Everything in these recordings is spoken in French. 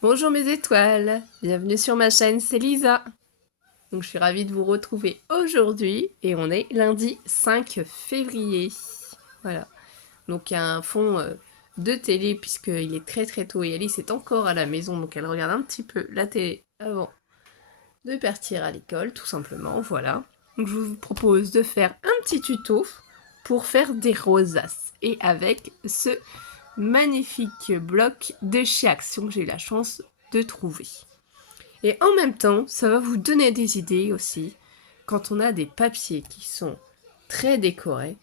Bonjour mes étoiles, bienvenue sur ma chaîne, c'est Lisa. Donc je suis ravie de vous retrouver aujourd'hui et on est lundi 5 février. Voilà, donc il y a un fond de télé puisqu'il est très tôt et Alice est encore à la maison donc elle regarde un petit peu la télé avant de partir à l'école tout simplement, voilà. Donc je vous propose de faire un petit tuto pour faire des rosaces et avec ce magnifique bloc de chez Action que j'ai eu la chance de trouver. Et en même temps, ça va vous donner des idées aussi quand on a des papiers qui sont très décorés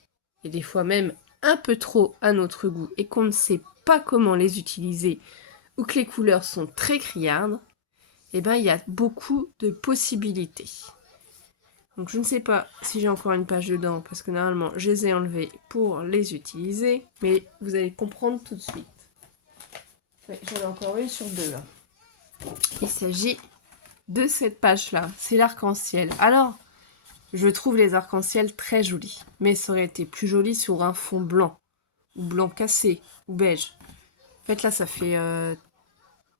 et des fois même un peu trop à notre goût et qu'on ne sait pas comment les utiliser ou que les couleurs sont très criardes, et ben il y a beaucoup de possibilités. Donc je ne sais pas si j'ai encore une page dedans parce que normalement je les ai enlevées pour les utiliser, mais vous allez comprendre tout de suite. Oui, j'en ai encore une sur deux là. Il s'agit de cette page-là, c'est l'arc-en-ciel. Alors, je trouve les arcs-en-ciel très jolis, mais ça aurait été plus joli sur un fond blanc, ou blanc cassé, ou beige. En fait, là, ça fait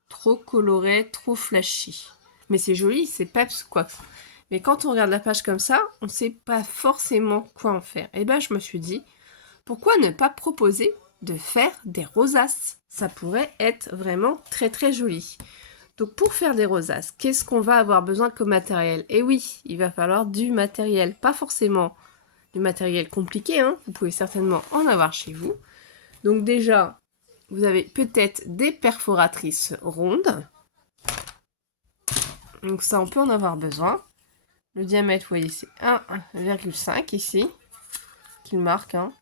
trop coloré, trop flashy. Mais c'est joli, c'est peps, quoi. Mais quand on regarde la page comme ça, on ne sait pas forcément quoi en faire. Et ben, je me suis dit, pourquoi ne pas proposer de faire des rosaces? Ça pourrait être vraiment très joli. Donc pour faire des rosaces, qu'est-ce qu'on va avoir besoin comme matériel? Eh oui, il va falloir du matériel, pas forcément du matériel compliqué, hein. Vous pouvez certainement en avoir chez vous. Donc déjà, vous avez peut-être des perforatrices rondes. Donc ça, on peut en avoir besoin. Le diamètre, vous voyez, c'est 1,5 ici, qu'il marque, hein.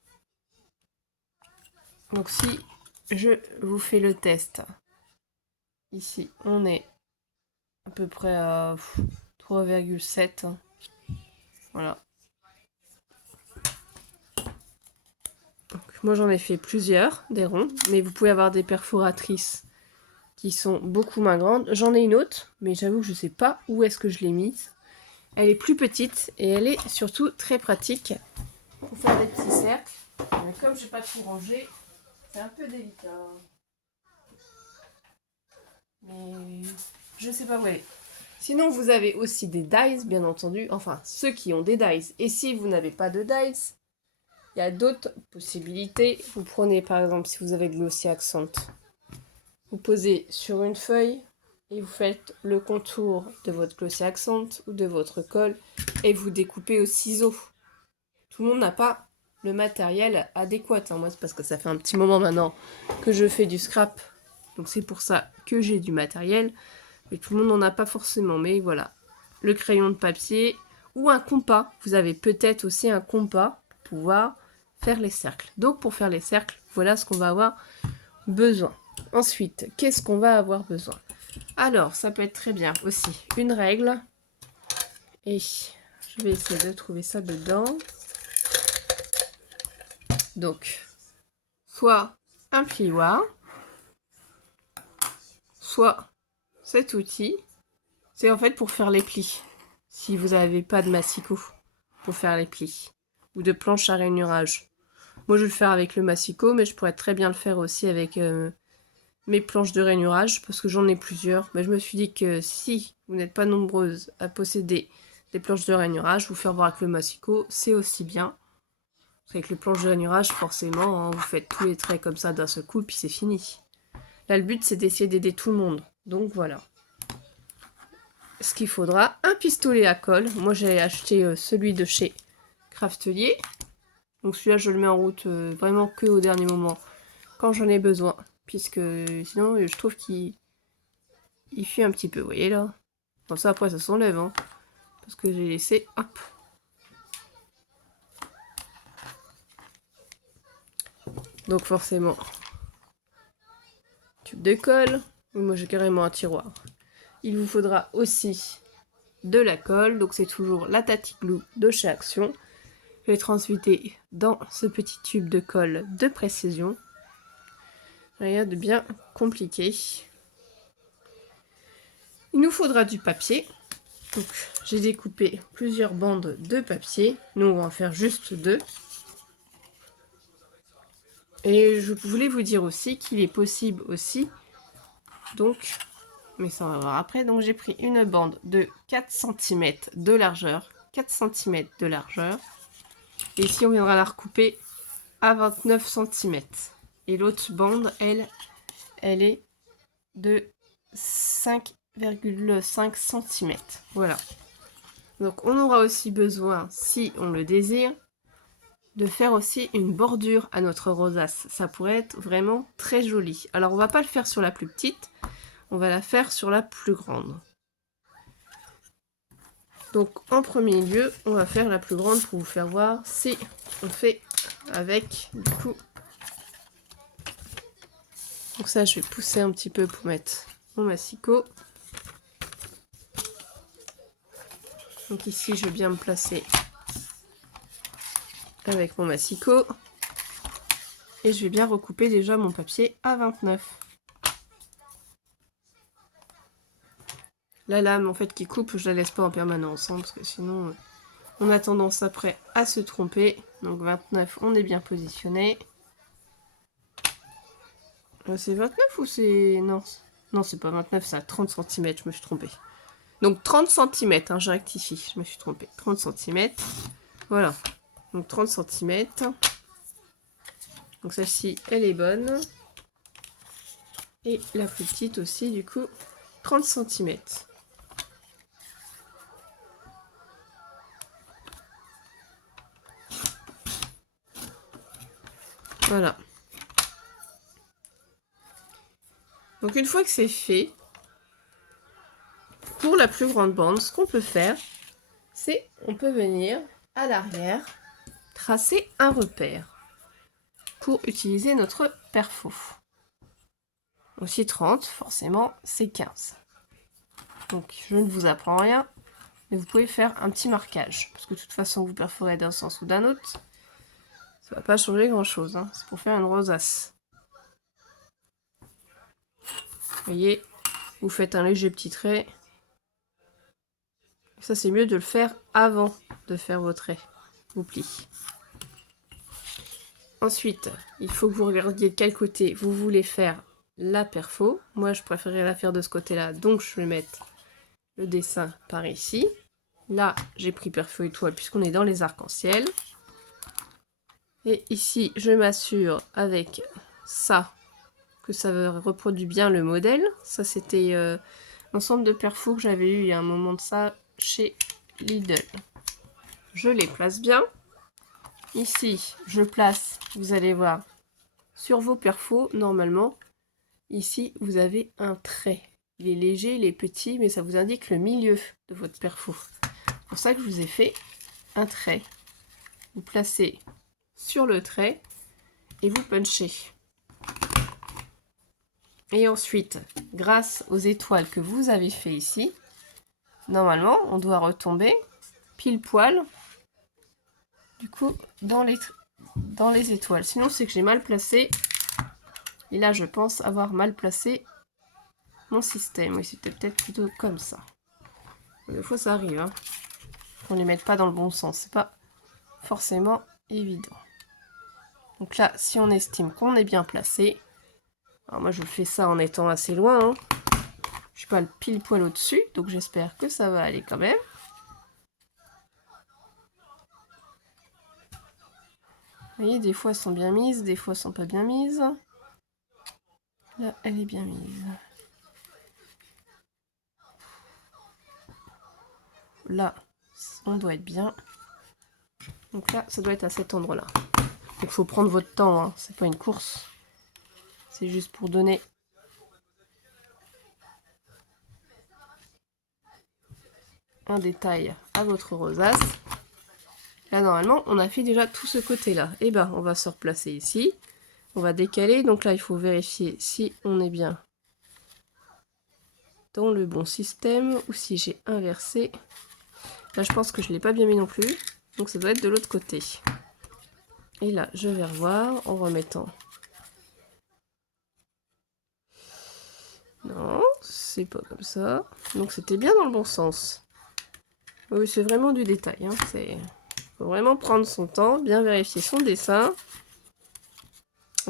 Donc si je vous fais le test, ici, on est à peu près à 3,7. Voilà. Donc, moi j'en ai fait plusieurs, des ronds, mais vous pouvez avoir des perforatrices qui sont beaucoup moins grandes. J'en ai une autre, mais j'avoue que je ne sais pas où est-ce que je l'ai mise. Elle est plus petite et elle est surtout très pratique pour faire des petits cercles. Mais comme je n'ai pas tout rangé, c'est un peu délicat. Mais je ne sais pas où elle est. Sinon, vous avez aussi des dies, bien entendu. Enfin, ceux qui ont des dies. Et si vous n'avez pas de dies, il y a d'autres possibilités. Vous prenez par exemple, si vous avez de Glossy Accent, vous posez sur une feuille et vous faites le contour de votre Glossy Accent ou de votre colle et vous découpez au ciseau. Tout le monde n'a pas le matériel adéquat. Moi, c'est parce que ça fait un petit moment maintenant que je fais du scrap. Donc c'est pour ça que j'ai du matériel. Mais tout le monde n'en a pas forcément. Mais voilà, le crayon de papier ou un compas. Vous avez peut-être aussi un compas pour pouvoir faire les cercles. Donc pour faire les cercles, voilà ce qu'on va avoir besoin. Ensuite, qu'est-ce qu'on va avoir besoin? Alors, ça peut être très bien aussi une règle. Et je vais essayer de trouver ça dedans. Donc, soit un plioir, soit cet outil. C'est en fait pour faire les plis. Si vous n'avez pas de massicot pour faire les plis. Ou de planche à rainurage. Moi, je vais le faire avec le massicot, mais je pourrais très bien le faire aussi avec mes planches de rainurage, parce que j'en ai plusieurs. Mais je me suis dit que si vous n'êtes pas nombreuses à posséder des planches de rainurage, vous faire voir avec le massicot, c'est aussi bien. Parce qu'avec les planches de rainurage, forcément, hein, vous faites tous les traits comme ça d'un seul coup, puis c'est fini. Là, le but, c'est d'essayer d'aider tout le monde. Donc voilà. Ce qu'il faudra, un pistolet à colle. Moi, j'ai acheté celui de chez Craftelier. Donc celui-là, je le mets en route vraiment que au dernier moment, quand j'en ai besoin. Puisque sinon, je trouve qu'il fuit un petit peu, vous voyez là. Bon, ça, après, ça s'enlève, hein. Parce que j'ai laissé, hop. Donc forcément, tube de colle. Moi, j'ai carrément un tiroir. Il vous faudra aussi de la colle. Donc c'est toujours la Tati Glue de chez Action. Je vais transmuter dans ce petit tube de colle de précision. Rien de bien compliqué. Il nous faudra du papier. Donc j'ai découpé plusieurs bandes de papier. Nous on va en faire juste 2. Et je voulais vous dire aussi qu'il est possible aussi donc Mais ça, on va voir après. Donc, j'ai pris une bande de 4 cm de largeur. 4 cm de largeur. Et ici, on viendra la recouper à 29 cm. Et l'autre bande, elle est de 5,5 cm. Voilà. Donc, on aura aussi besoin, si on le désire, de faire aussi une bordure à notre rosace. Ça pourrait être vraiment très joli. Alors, on va pas le faire sur la plus petite. On va la faire sur la plus grande. Donc en premier lieu, on va faire la plus grande pour vous faire voir si on fait avec du coup. Donc ça, je vais pousser un petit peu pour mettre mon massicot. Donc ici, je vais bien me placer avec mon massicot. Et je vais bien recouper déjà mon papier à 29. La lame en fait qui coupe, je la laisse pas en permanence, hein, parce que sinon on a tendance après à se tromper. Donc 29, on est bien positionné. C'est 29 ou c'est... Non, c'est pas 29, c'est à 30 cm, je me suis trompée. Donc 30 cm, hein, je rectifie, je me suis trompée. 30 cm, voilà. Donc 30 cm. Donc celle-ci, elle est bonne. Et la plus petite aussi, du coup, 30 cm. Voilà. Donc une fois que c'est fait, pour la plus grande bande, ce qu'on peut faire, c'est on peut venir à l'arrière tracer un repère pour utiliser notre perfo. Aussi 30, forcément, c'est 15. Donc je ne vous apprends rien, mais vous pouvez faire un petit marquage. Parce que de toute façon, vous perforez d'un sens ou d'un autre. Ça va pas changer grand-chose. Hein. C'est pour faire une rosace. Vous voyez, vous faites un léger petit trait. Ça, c'est mieux de le faire avant de faire vos traits, vos plis. Ensuite, il faut que vous regardiez de quel côté vous voulez faire la perfo. Moi, je préférais la faire de ce côté-là, donc je vais mettre le dessin par ici. Là, j'ai pris perfo étoile puisqu'on est dans les arcs-en-ciel. Et ici, je m'assure avec ça que ça reproduit bien le modèle. Ça, c'était l'ensemble de perfos que j'avais eu il y a un moment de ça chez Lidl. Je les place bien. Ici, je place, vous allez voir, sur vos perfos, normalement, ici, vous avez un trait. Il est léger, il est petit, mais ça vous indique le milieu de votre perfo. C'est pour ça que je vous ai fait un trait. Vous placez sur le trait et vous punchez. Et ensuite, grâce aux étoiles que vous avez fait ici, normalement, on doit retomber pile poil, du coup, dans les étoiles. Sinon, c'est que j'ai mal placé. Et là, je pense avoir mal placé mon système. Oui, c'était peut-être plutôt comme ça. Des fois, ça arrive. Hein. On ne les mette pas dans le bon sens. C'est pas forcément évident. Donc là, si on estime qu'on est bien placé, alors moi, je fais ça en étant assez loin. Hein. Je suis pas le pile poil au-dessus, donc j'espère que ça va aller quand même. Vous voyez, des fois elles sont bien mises, des fois elles sont pas bien mises. Là, elle est bien mise. Là, on doit être bien. Donc là, ça doit être à cet endroit-là. Donc il faut prendre votre temps, hein. C'est pas une course. C'est juste pour donner un détail à votre rosace. Là, normalement, on a fait déjà tout ce côté-là. Et ben, on va se replacer ici. On va décaler. Donc là, il faut vérifier si on est bien dans le bon système ou si j'ai inversé. Là, je pense que je ne l'ai pas bien mis non plus. Donc ça doit être de l'autre côté. Et là, je vais revoir en remettant. Non, c'est pas comme ça. Donc c'était bien dans le bon sens. Oui, c'est vraiment du détail. Hein. Faut vraiment prendre son temps, bien vérifier son dessin.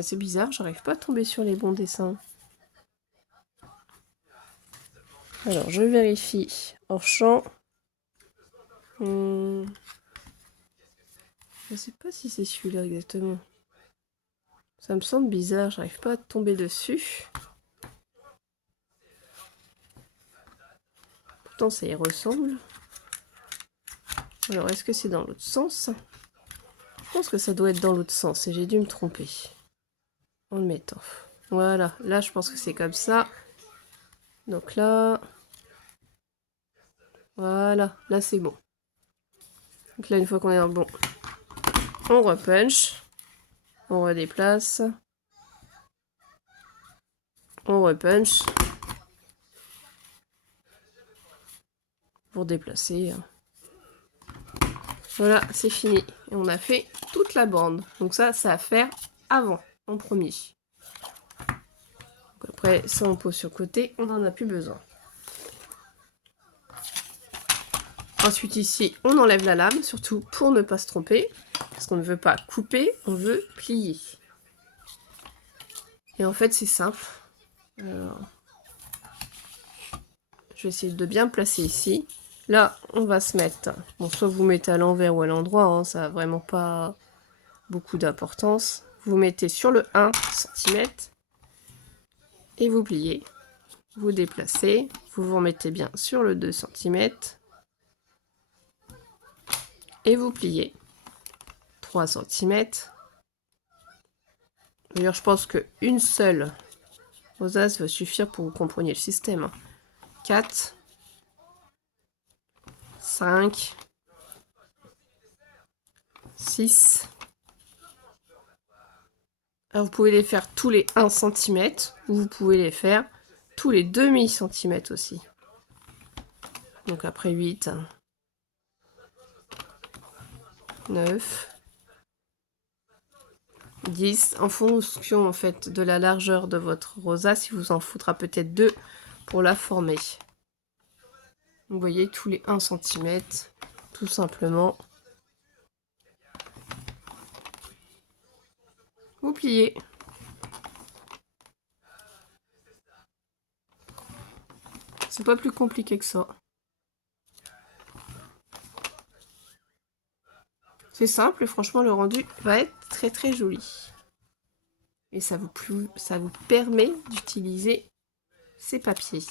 C'est bizarre, j'arrive pas à tomber sur les bons dessins. Alors, je vérifie hors champ. Je sais pas si c'est celui-là exactement. Ça me semble bizarre, j'arrive pas à tomber dessus. Pourtant, ça y ressemble. Alors, est-ce que c'est dans l'autre sens? Je pense que ça doit être dans l'autre sens et j'ai dû me tromper. En le mettant. Voilà, là, je pense que c'est comme ça. Donc là... Voilà, là, c'est bon. Donc là, une fois qu'on est dans le bon, on repunch. On redéplace. On repunch. Pour déplacer. Voilà, c'est fini. Et on a fait toute la bande. Donc ça à faire avant, en premier. Donc après, ça on pose sur le côté, on n'en a plus besoin. Ensuite ici, on enlève la lame, surtout pour ne pas se tromper. Parce qu'on ne veut pas couper, on veut plier. Et en fait, c'est simple. Alors, je vais essayer de bien placer ici. Là, on va se mettre... Bon, soit vous mettez à l'envers ou à l'endroit, hein, ça n'a vraiment pas beaucoup d'importance. Vous mettez sur le 1 cm et vous pliez. Vous déplacez, vous vous remettez bien sur le 2 cm et vous pliez. 3 cm. D'ailleurs, je pense qu'une seule rosace va suffire pour que vous compreniez le système. 4, 5, 6. Alors, vous pouvez les faire tous les 1 cm ou vous pouvez les faire tous les demi-cm aussi. Donc après 8, 9, 10, en fonction en fait de la largeur de votre rosace, il vous en faudra peut-être 2 pour la former. Vous voyez, tous les 1 cm, tout simplement. Vous pliez. C'est pas plus compliqué que ça. C'est simple et franchement le rendu va être très très joli. Et ça vous permet d'utiliser ces papiers.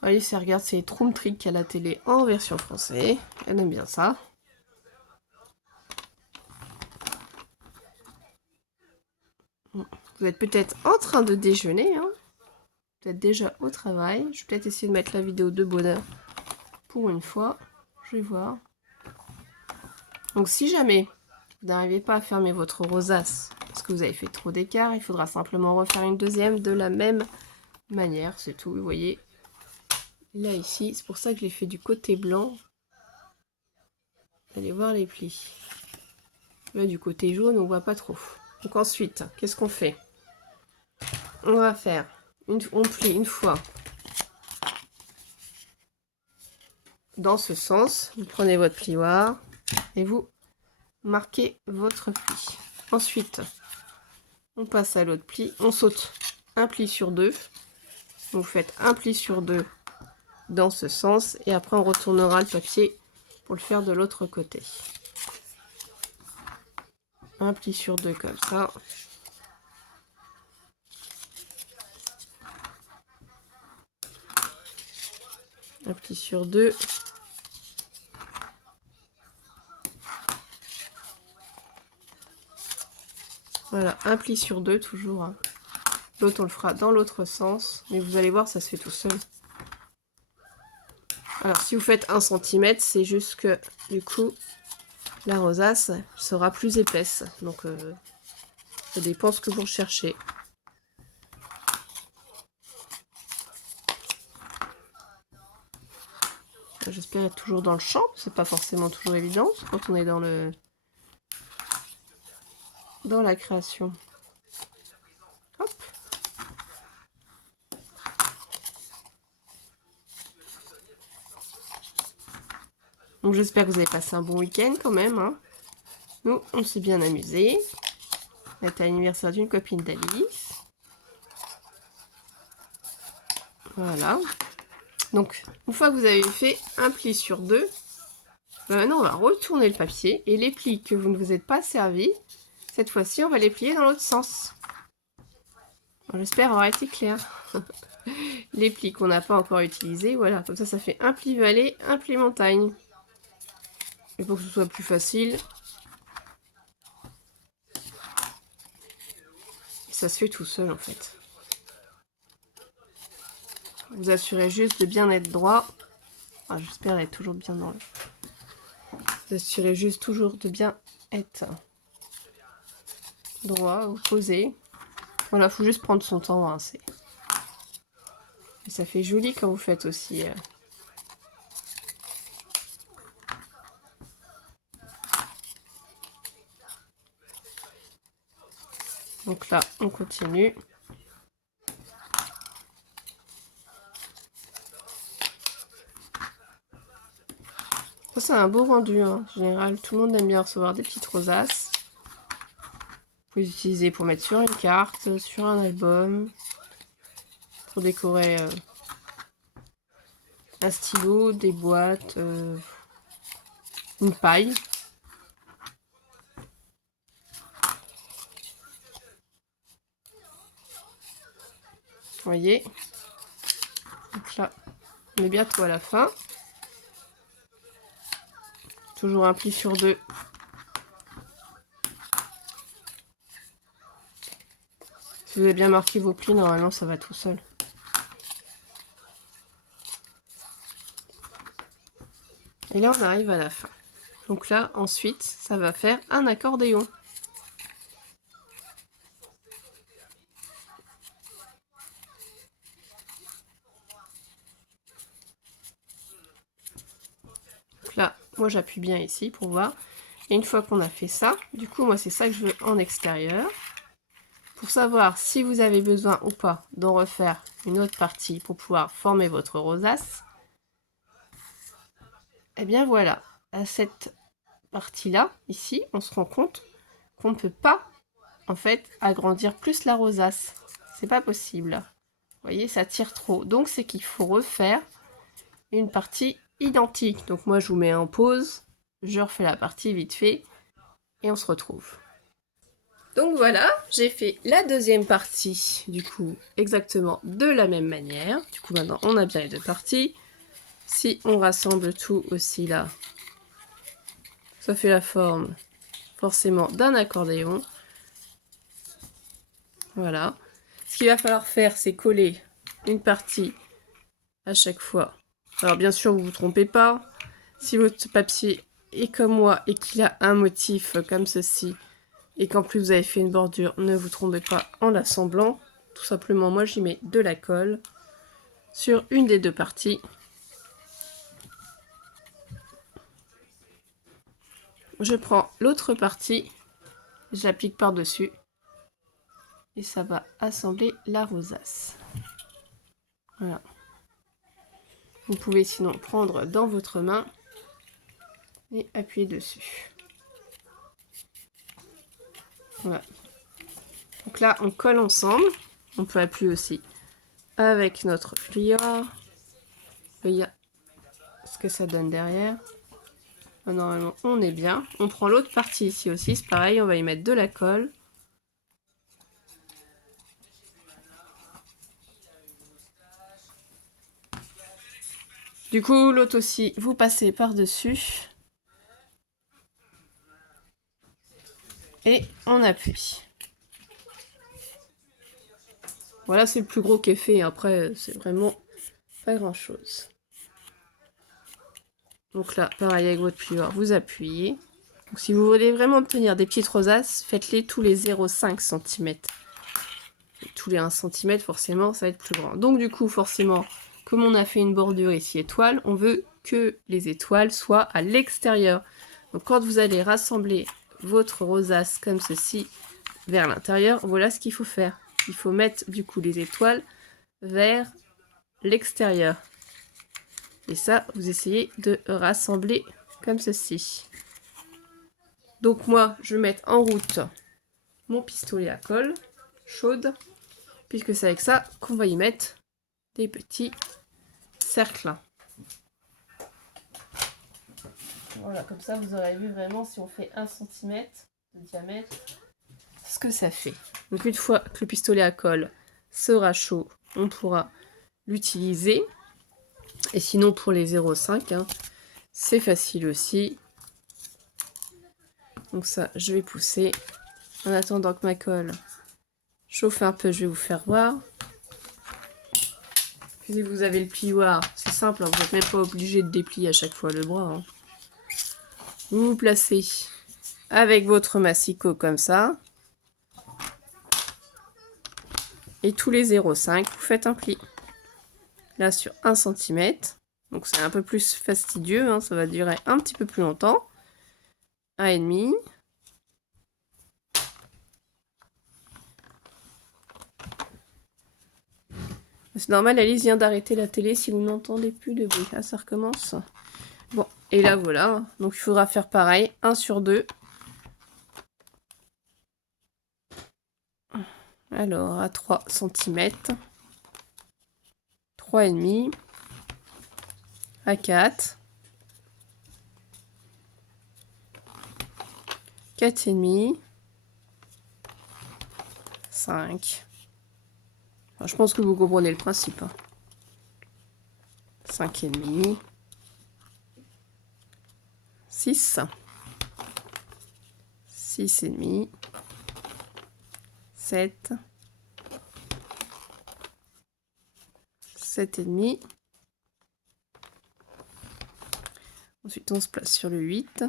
Alice, elle regarde ses Troom Trick à la télé en version française. Elle aime bien ça. Vous êtes peut-être en train de déjeuner, hein. Vous êtes déjà au travail. Je vais peut-être essayer de mettre la vidéo de bonheur pour une fois. Je vais voir. Donc si jamais vous n'arrivez pas à fermer votre rosace parce que vous avez fait trop d'écart, il faudra simplement refaire une deuxième de la même manière, c'est tout, vous voyez. Là ici, c'est pour ça que je l'ai fait du côté blanc. Allez voir les plis. Là du côté jaune, on voit pas trop. Donc ensuite, qu'est-ce qu'on fait? On va faire, on plie une fois dans ce sens. Vous prenez votre plioir et vous marquez votre pli. Ensuite, on passe à l'autre pli. On saute un pli sur deux. Vous faites un pli sur deux dans ce sens et après on retournera le papier pour le faire de l'autre côté. Un pli sur deux comme ça. Un pli sur deux. Voilà, un pli sur deux toujours. Hein. L'autre on le fera dans l'autre sens, mais vous allez voir ça se fait tout seul. Alors si vous faites 1 cm, c'est juste que du coup la rosace sera plus épaisse. Donc ça dépend ce que vous recherchez. J'espère être toujours dans le champ, c'est pas forcément toujours évident quand on est dans la création. Hop. Donc j'espère que vous avez passé un bon week-end quand même. Hein. Nous, on s'est bien amusés. C'était l'anniversaire d'une copine d'Alice. Voilà. Donc, une fois que vous avez fait un pli sur deux, maintenant on va retourner le papier. Et les plis que vous ne vous êtes pas servis, cette fois-ci, on va les plier dans l'autre sens. J'espère avoir été clair. Les plis qu'on n'a pas encore utilisés, voilà. Comme ça fait un pli vallée, un pli montagne. Et pour que ce soit plus facile, ça se fait tout seul en fait. Vous assurez juste de bien être droit. Ah, j'espère être toujours bien dans le... Vous assurez juste toujours de bien être droit ou posé. Voilà, faut juste prendre son temps. Hein, et ça fait joli quand vous faites aussi. Donc là, on continue. Ça, c'est un beau rendu. Hein. En général, tout le monde aime bien recevoir des petites rosaces. Vous pouvez les utiliser pour mettre sur une carte, sur un album, pour décorer un stylo, des boîtes, une paille. Vous voyez. Donc là, on est bientôt à la fin. Toujours un pli sur deux. Si vous avez bien marqué vos plis, normalement ça va tout seul. Et là, on arrive à la fin. Donc là, ensuite, ça va faire un accordéon. Donc là, moi j'appuie bien ici pour voir. Et une fois qu'on a fait ça, du coup, moi c'est ça que je veux en extérieur. Pour savoir si vous avez besoin ou pas d'en refaire une autre partie pour pouvoir former votre rosace, eh bien voilà, à cette partie-là, ici, on se rend compte qu'on ne peut pas, en fait, agrandir plus la rosace. C'est pas possible. Vous voyez, ça tire trop. Donc, c'est qu'il faut refaire une partie identique. Donc, moi, je vous mets en pause. Je refais la partie vite fait. Et on se retrouve. Donc voilà, j'ai fait la deuxième partie, du coup, exactement de la même manière. Du coup, maintenant, on a bien les deux parties. Si on rassemble tout aussi là, ça fait la forme, forcément, d'un accordéon. Voilà. Ce qu'il va falloir faire, c'est coller une partie à chaque fois. Alors, bien sûr, vous ne vous trompez pas. Si votre papier est comme moi et qu'il a un motif comme ceci, et qu'en plus vous avez fait une bordure, ne vous trompez pas en l'assemblant. Tout simplement, moi j'y mets de la colle sur une des deux parties. Je prends l'autre partie, j'applique par-dessus et ça va assembler la rosace. Voilà. Vous pouvez sinon prendre dans votre main et appuyer dessus. Voilà. Donc là, on colle ensemble. On peut appuyer aussi avec notre plieur. Voyez ce que ça donne derrière. Normalement, on est bien. On prend l'autre partie ici aussi. C'est pareil, on va y mettre de la colle. Du coup, l'autre aussi, vous passez par-dessus. Et on appuie. Voilà, c'est le plus gros qui est fait. Après, c'est vraiment pas grand-chose. Donc là, pareil avec votre plieur, vous appuyez. Donc, si vous voulez vraiment obtenir des petites rosaces, faites-les tous les 0,5 cm. Tous les 1 cm, forcément, ça va être plus grand. Donc du coup, forcément, comme on a fait une bordure ici étoile, on veut que les étoiles soient à l'extérieur. Donc quand vous allez rassembler votre rosace comme ceci vers l'intérieur, voilà ce qu'il faut faire. Il faut mettre du coup les étoiles vers l'extérieur. Et ça, vous essayez de rassembler comme ceci. Donc moi, je vais mettre en route mon pistolet à colle chaude, puisque c'est avec ça qu'on va y mettre des petits cercles. Voilà, comme ça vous aurez vu vraiment si on fait 1 cm de diamètre, ce que ça fait. Donc une fois que le pistolet à colle sera chaud, on pourra l'utiliser. Et sinon pour les 0,5, hein, c'est facile aussi. Donc ça, je vais pousser. En attendant que ma colle chauffe un peu, je vais vous faire voir. Si vous avez le plioir, c'est simple, hein, vous n'êtes même pas obligé de déplier à chaque fois le bras. Hein. Vous vous placez avec votre massicot comme ça. Et tous les 0,5, vous faites un pli. Là sur 1 cm. Donc c'est un peu plus fastidieux, hein, ça va durer un petit peu plus longtemps. 1,5. C'est normal, Alice vient d'arrêter la télé si vous n'entendez plus de bruit. Ah, ça recommence. Bon, et là voilà. Donc il faudra faire pareil, 1 sur 2. Alors à 3 cm. 3,5. À 4. 4,5. 5. Enfin, je pense que vous comprenez le principe. Hein. 5,5. 6. 6,5. 7. 7,5. Ensuite, on se place sur le 8.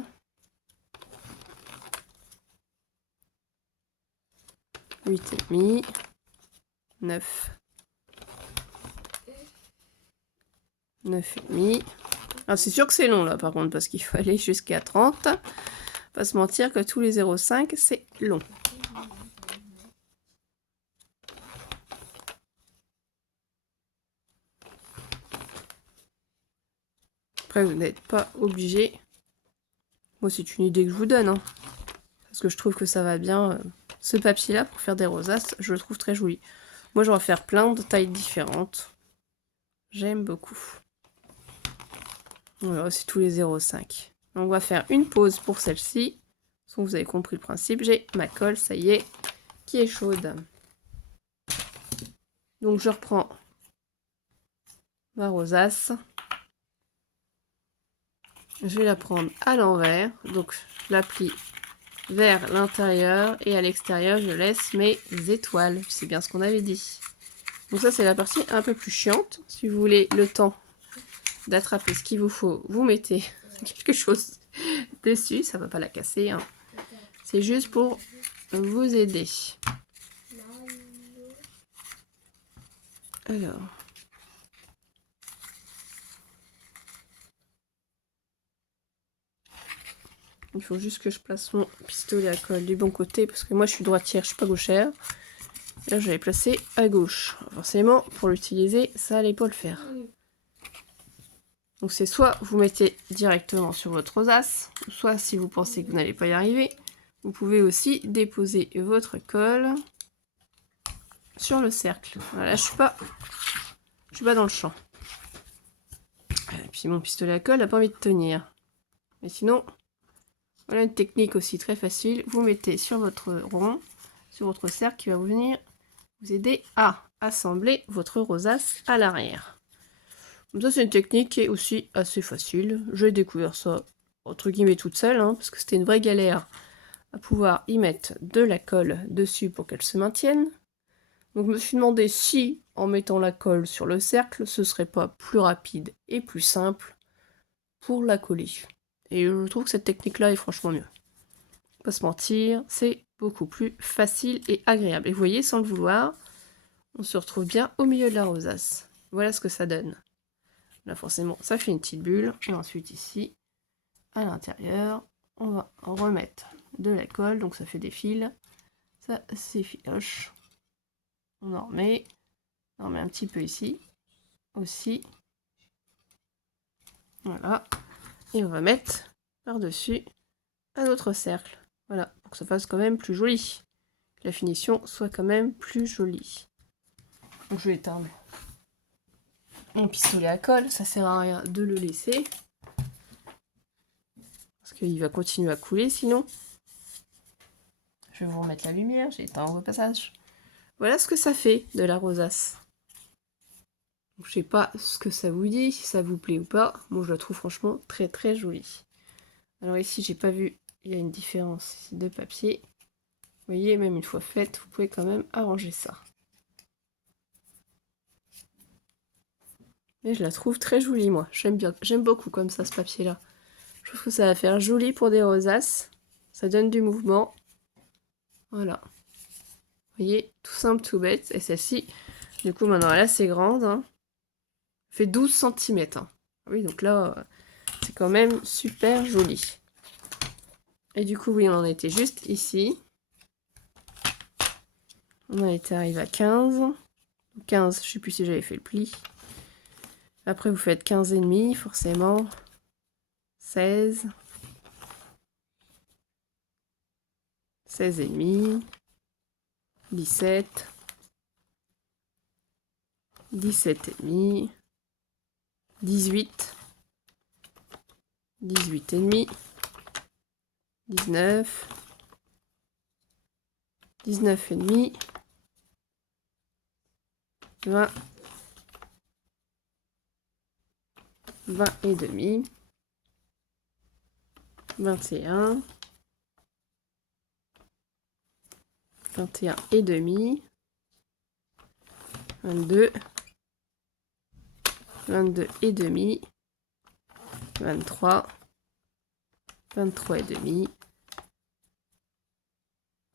8,5. 9. 9,5. Ah, c'est sûr que c'est long là par contre parce qu'il faut aller jusqu'à 30. Pas se mentir que tous les 0,5 c'est long. Après vous n'êtes pas obligé. Moi c'est une idée que je vous donne. Hein. Parce que je trouve que ça va bien. Ce papier là pour faire des rosaces, je le trouve très joli. Moi je vais en faire plein de tailles différentes. J'aime beaucoup. Voilà, c'est tous les 0,5. On va faire une pause pour celle-ci. Vous avez compris le principe. J'ai ma colle, ça y est, qui est chaude. Donc je reprends ma rosace. Je vais la prendre à l'envers. Donc je la plie vers l'intérieur et à l'extérieur, je laisse mes étoiles. C'est bien ce qu'on avait dit. Donc ça, c'est la partie un peu plus chiante. Si vous voulez le temps d'attraper ce qu'il vous faut, vous mettez quelque chose dessus. Ça ne va pas la casser. Hein. C'est juste pour vous aider. Alors. Il faut juste que je place mon pistolet à colle du bon côté parce que moi je suis droitière, je suis pas gauchère. Là je l'ai placé à gauche. Forcément, pour l'utiliser, ça allait pas le faire. Donc c'est soit vous mettez directement sur votre rosace, soit si vous pensez que vous n'allez pas y arriver, vous pouvez aussi déposer votre colle sur le cercle. Voilà, je suis pas dans le champ. Et puis mon pistolet à colle n'a pas envie de tenir. Mais sinon, voilà une technique aussi très facile. Vous mettez sur votre rond, sur votre cercle qui va vous venir vous aider à assembler votre rosace à l'arrière. Comme ça, c'est une technique qui est aussi assez facile. J'ai découvert ça entre guillemets toute seule, hein, parce que c'était une vraie galère à pouvoir y mettre de la colle dessus pour qu'elle se maintienne. Donc je me suis demandé si, en mettant la colle sur le cercle, ce serait pas plus rapide et plus simple pour la coller. Et je trouve que cette technique-là est franchement mieux. Pas se mentir, c'est beaucoup plus facile et agréable. Et vous voyez, sans le vouloir, on se retrouve bien au milieu de la rosace. Voilà ce que ça donne. Là, forcément, ça fait une petite bulle. Et ensuite, ici, à l'intérieur, on va en remettre de la colle. Donc, ça fait des fils. Ça s'effiloche. On en remet. On en met un petit peu ici. Aussi. Voilà. Et on va mettre par-dessus un autre cercle. Voilà, pour que ça fasse quand même plus joli. Que la finition soit quand même plus jolie. Donc je vais éteindre mon pistolet à colle, ça sert à rien de le laisser. Parce qu'il va continuer à couler sinon. Je vais vous remettre la lumière, j'ai éteint au passage. Voilà ce que ça fait de la rosace. Je sais pas ce que ça vous dit, si ça vous plaît ou pas. Moi je la trouve franchement très très jolie. Alors ici j'ai pas vu, il y a une différence ici de papier. Vous voyez, même une fois faite, vous pouvez quand même arranger ça. Mais je la trouve très jolie moi, j'aime bien, j'aime beaucoup comme ça ce papier là. Je trouve que ça va faire joli pour des rosaces. Ça donne du mouvement. Voilà. Vous voyez, tout simple, tout bête. Et celle-ci, du coup maintenant elle est assez grande. Hein. Fait 12 cm. Hein. Oui, donc là, c'est quand même super joli. Et du coup, oui, on en était juste ici. On a été arrivé à 15. 15, je sais plus si j'avais fait le pli. Après, vous faites 15 et demi, forcément. 16. 16 et demi. 17. 17 et demi. 18. 18 et demi. 19. 19 et demi. 20. 20 et demi. 21. 21 et demi. 22. 22 et demi. 23. 23 et demi.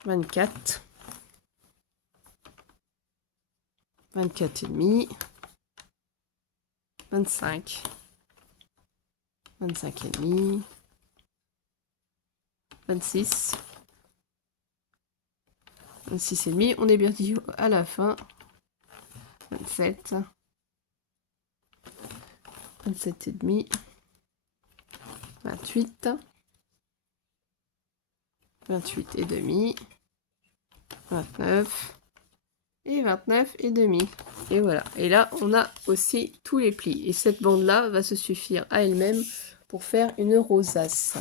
24. 24 et demi. 25. 25 et demi. 26. 26 et demi. On est bien dit à la fin. 27. 27 et demi. 28. 28 et demi. 29. Et 29 et demi. Et voilà. Et là, on a aussi tous les plis. Et cette bande-là va se suffire à elle-même pour faire une rosace.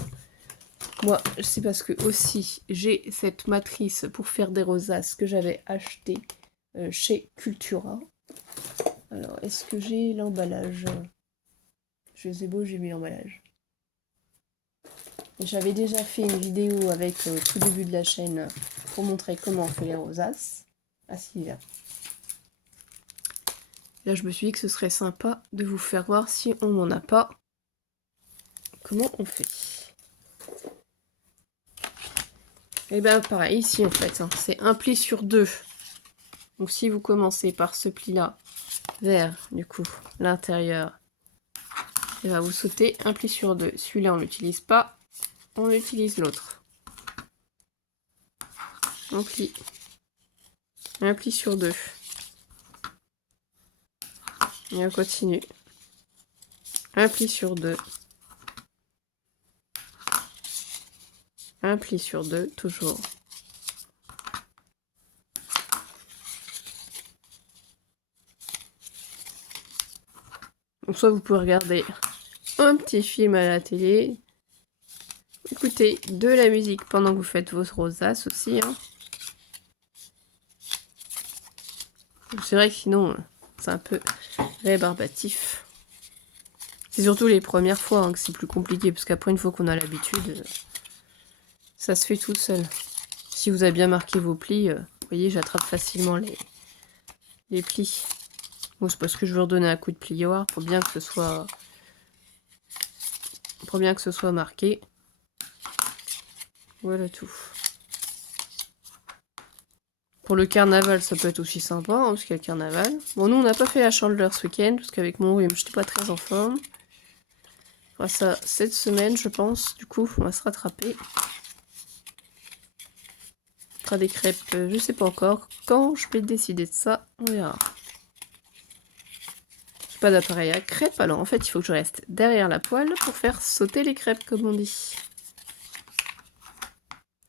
Moi, c'est parce que aussi, j'ai cette matrice pour faire des rosaces que j'avais achetée chez Cultura. Alors, est-ce que j'ai l'emballage? Je sais beau, j'ai mis l'emballage. J'avais déjà fait une vidéo avec tout début de la chaîne pour montrer comment on fait les rosaces. Ah si, là. Là, je me suis dit que ce serait sympa de vous faire voir si on n'en a pas. Comment on fait? Et bien pareil ici en fait, hein, c'est un pli sur deux. Donc si vous commencez par ce pli-là vers du coup l'intérieur, et ben vous sautez un pli sur deux. Celui-là on l'utilise pas, on utilise l'autre. Un pli sur deux. Et on continue. Un pli sur deux. Un pli sur deux, toujours. Donc soit vous pouvez regarder un petit film à la télé, écouter de la musique pendant que vous faites vos rosaces aussi. Hein. C'est vrai que sinon, c'est un peu rébarbatif. C'est surtout les premières fois hein, que c'est plus compliqué, parce qu'après, une fois qu'on a l'habitude, ça se fait tout seul. Si vous avez bien marqué vos plis, vous voyez, j'attrape facilement les plis. Bon, c'est parce que je veux redonner un coup de plioir pour bien que ce soit marqué. Voilà tout. Pour le carnaval, ça peut être aussi sympa, hein, parce qu'il y a le carnaval. Bon, nous, on n'a pas fait la chandeleur ce week-end, parce qu'avec mon rhume, je n'étais pas très en forme. On fera ça cette semaine, je pense. Du coup, on va se rattraper. On fera des crêpes, je sais pas encore. Quand je vais décider de ça, on verra. pas d'appareil à crêpes, alors en fait il faut que je reste derrière la poêle pour faire sauter les crêpes comme on dit.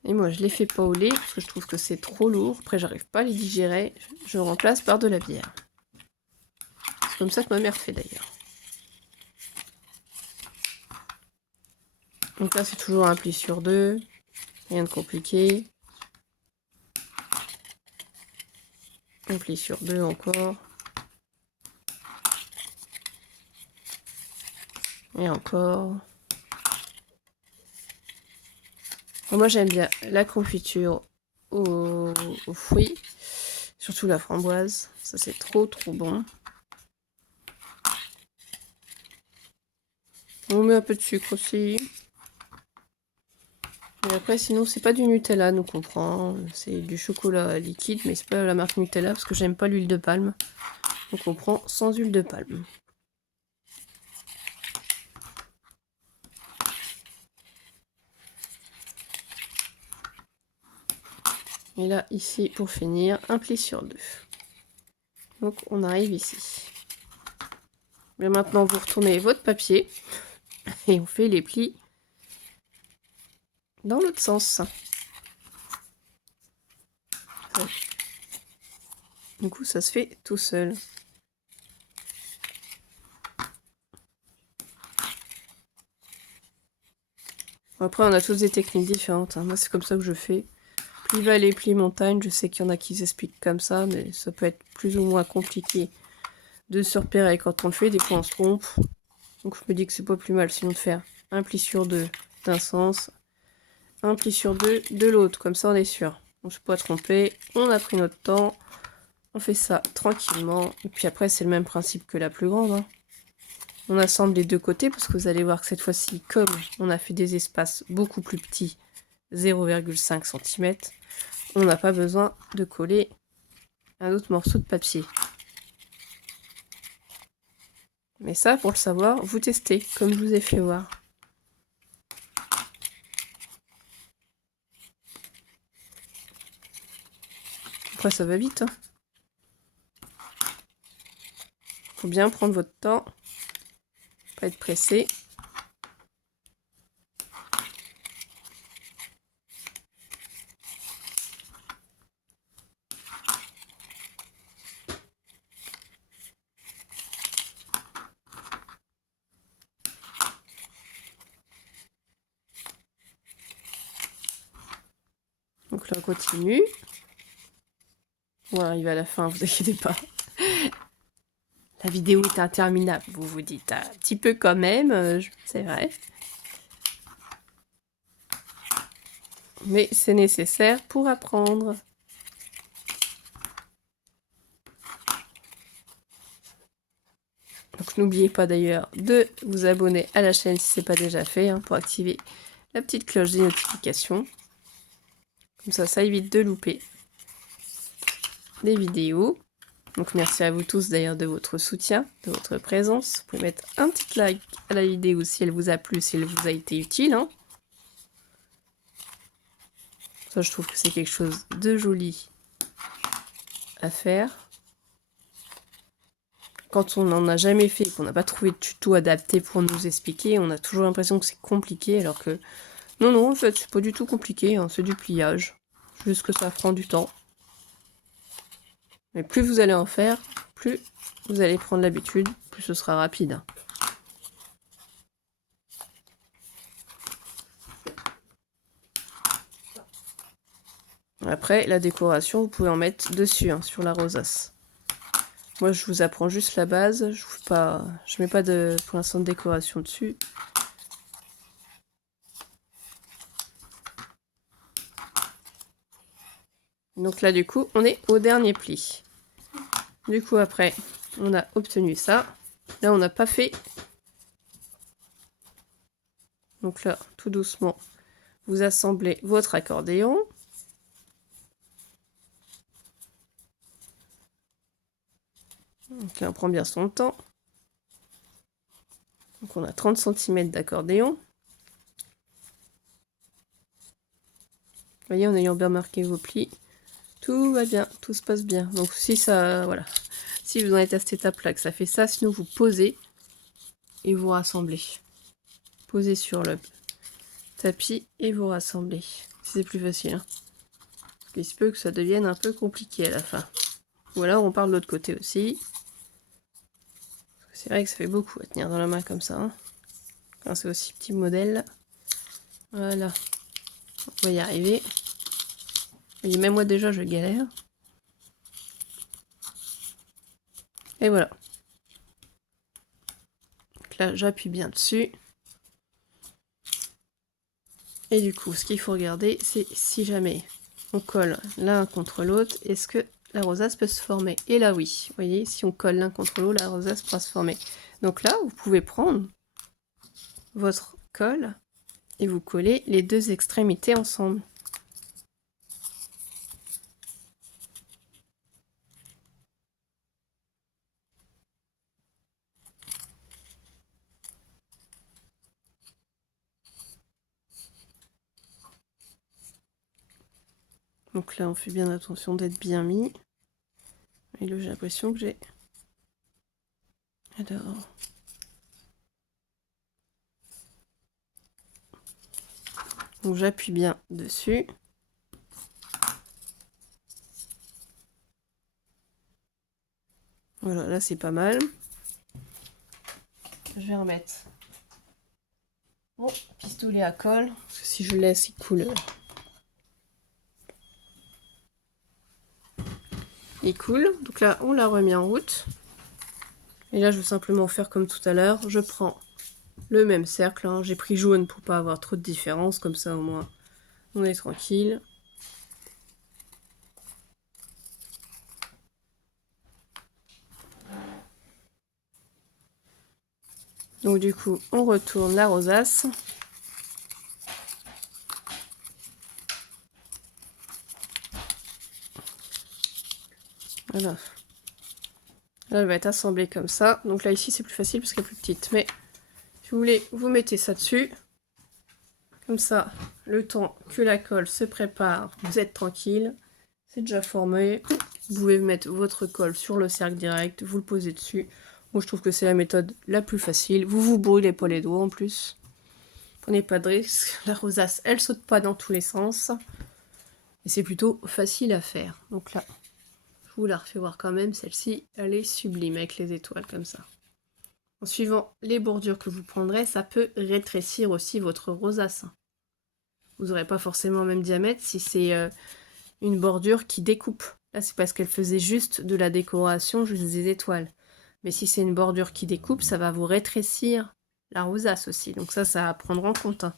Et moi je les fais pas au lait parce que je trouve que c'est trop lourd, après j'arrive pas à les digérer, je remplace par de la bière. C'est comme ça que ma mère fait d'ailleurs. Donc là c'est toujours un pli sur deux, rien de compliqué. Un pli sur deux encore. Et encore. Moi j'aime bien la confiture aux fruits, surtout la framboise, ça c'est trop bon. On met un peu de sucre aussi. Et après sinon c'est pas du Nutella nous qu'on prend, c'est du chocolat liquide mais c'est pas la marque Nutella parce que j'aime pas l'huile de palme. Donc on prend sans huile de palme. Et là ici pour finir un pli sur deux. Donc on arrive ici. Mais maintenant vous retournez votre papier et on fait les plis dans l'autre sens. Du coup, ça se fait tout seul. Après, on a tous des techniques différentes. Moi, c'est comme ça que je fais. Pli vallée, pli montagne. Je sais qu'il y en a qui s'expliquent comme ça, mais ça peut être plus ou moins compliqué de se repérer quand on le fait. Des fois, on se trompe. Donc, je me dis que c'est pas plus mal sinon de faire un pli sur deux d'un sens, un pli sur deux de l'autre. Comme ça, on est sûr. On ne se peut pas tromper. On a pris notre temps. On fait ça tranquillement. Et puis après, c'est le même principe que la plus grande. Hein. On assemble les deux côtés parce que vous allez voir que cette fois-ci, comme on a fait des espaces beaucoup plus petits, 0,5 cm, on n'a pas besoin de coller un autre morceau de papier. Mais ça, pour le savoir, vous testez, comme je vous ai fait voir. Après, ça va vite. Hein. Faut bien prendre votre temps, pas être pressé. Donc là, on continue. On va arriver à la fin, vous inquiétez pas. La vidéo est interminable, vous vous dites un petit peu quand même, c'est vrai. Mais c'est nécessaire pour apprendre. Donc n'oubliez pas d'ailleurs de vous abonner à la chaîne si ce n'est pas déjà fait, hein, pour activer la petite cloche des notifications. Comme ça évite de louper des vidéos. Donc merci à vous tous d'ailleurs de votre soutien, de votre présence. Vous pouvez mettre un petit like à la vidéo si elle vous a plu, si elle vous a été utile. Hein. Ça, je trouve que c'est quelque chose de joli à faire. Quand on n'en a jamais fait, qu'on n'a pas trouvé de tuto adapté pour nous expliquer, on a toujours l'impression que c'est compliqué, alors que non, en fait, c'est pas du tout compliqué, hein, c'est du pliage. Juste que ça prend du temps. Mais plus vous allez en faire, plus vous allez prendre l'habitude, plus ce sera rapide. Après, la décoration, vous pouvez en mettre dessus, hein, sur la rosace. Moi, je vous apprends juste la base. Je mets pas pour l'instant de décoration dessus. Donc là, du coup, on est au dernier pli. Du coup, après, on a obtenu ça. Là, on n'a pas fait. Donc là, tout doucement, vous assemblez votre accordéon. Donc là, on prend bien son temps. Donc on a 30 cm d'accordéon. Vous voyez, en ayant bien marqué vos plis, Tout va bien, tout se passe bien. Donc si ça, voilà, si vous en êtes à cette étape-là, que ça fait ça, sinon vous posez et vous rassemblez. Posez sur le tapis et vous rassemblez. C'est plus facile. Hein. Il se peut que ça devienne un peu compliqué à la fin. Ou alors on part de l'autre côté aussi. C'est vrai que ça fait beaucoup à tenir dans la main comme ça. Hein. Quand c'est aussi petit modèle. Voilà. On va y arriver. Vous voyez, même moi déjà je galère. Et voilà. Donc là j'appuie bien dessus. Et du coup ce qu'il faut regarder c'est si jamais on colle l'un contre l'autre, est-ce que la rosace peut se former? Et là oui, vous voyez, si on colle l'un contre l'autre, la rosace pourra se former. Donc là vous pouvez prendre votre colle et vous collez les deux extrémités ensemble. Donc là on fait bien attention d'être bien mis. Et là j'ai l'impression que j'ai... Alors... Donc j'appuie bien dessus. Voilà, là c'est pas mal. Je vais remettre mon pistolet à colle. Parce que si je laisse, il coule. Il coule. Donc là, on l'a remis en route. Et là, je vais simplement faire comme tout à l'heure. Je prends le même cercle. Hein. J'ai pris jaune pour pas avoir trop de différence. Comme ça, au moins, on est tranquille. Donc du coup, on retourne la rosace. Voilà. Là, elle va être assemblée comme ça. Donc là, ici, c'est plus facile parce qu'elle est plus petite. Mais si vous voulez, vous mettez ça dessus. Comme ça, le temps que la colle se prépare, vous êtes tranquille. C'est déjà formé. Vous pouvez mettre votre colle sur le cercle direct, vous le posez dessus. Moi, je trouve que c'est la méthode la plus facile. Vous vous brûlez pas les doigts en plus. Prenez pas de risque. La rosace, elle saute pas dans tous les sens. Et c'est plutôt facile à faire. Donc là, je vous la refais voir quand même. Celle-ci, elle est sublime avec les étoiles comme ça. En suivant les bordures que vous prendrez, ça peut rétrécir aussi votre rosace. Vous n'aurez pas forcément le même diamètre si c'est une bordure qui découpe. Là, c'est parce qu'elle faisait juste de la décoration, juste des étoiles. Mais si c'est une bordure qui découpe, ça va vous rétrécir la rosace aussi. Donc ça à prendre en compte. Hein.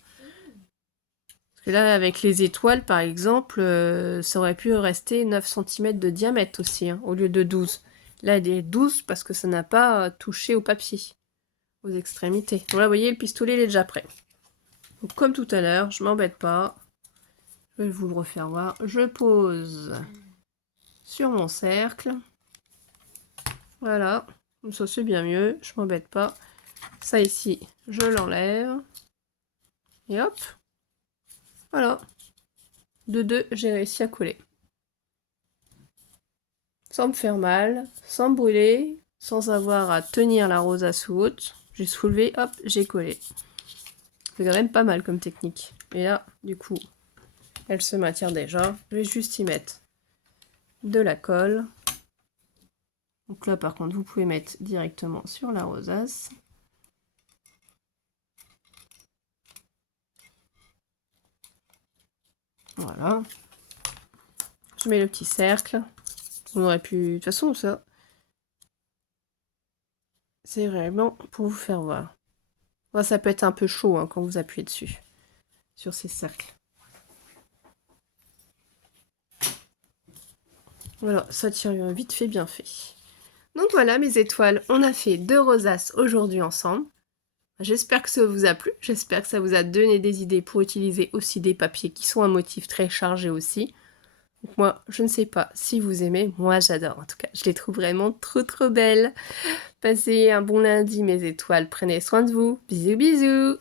Parce que là, avec les étoiles, par exemple, ça aurait pu rester 9 cm de diamètre aussi, hein, au lieu de 12. Là, elle est 12 parce que ça n'a pas touché au papier, aux extrémités. Donc là, vous voyez, le pistolet, il est déjà prêt. Donc, comme tout à l'heure, je m'embête pas. Je vais vous le refaire voir. Je pose sur mon cercle. Voilà. Comme ça, c'est bien mieux. Je m'embête pas. Ça ici, je l'enlève. Et hop. Voilà. De deux, j'ai réussi à coller. Sans me faire mal, sans me brûler, sans avoir à tenir la rosace ou autre. J'ai soulevé, hop, j'ai collé. C'est quand même pas mal comme technique. Et là, du coup, elle se maintient déjà. Je vais juste y mettre de la colle. Donc là, par contre, vous pouvez mettre directement sur la rosace. Voilà. Je mets le petit cercle. On aurait pu... De toute façon, ça... C'est vraiment pour vous faire voir. Moi, ça peut être un peu chaud hein, quand vous appuyez dessus. Sur ces cercles. Voilà, ça tient vite fait, bien fait. Donc voilà mes étoiles, on a fait 2 rosaces aujourd'hui ensemble. J'espère que ça vous a plu, j'espère que ça vous a donné des idées pour utiliser aussi des papiers qui sont un motif très chargé aussi. Donc moi, je ne sais pas si vous aimez, moi j'adore en tout cas, je les trouve vraiment trop belles. Passez un bon lundi mes étoiles, prenez soin de vous, bisous bisous.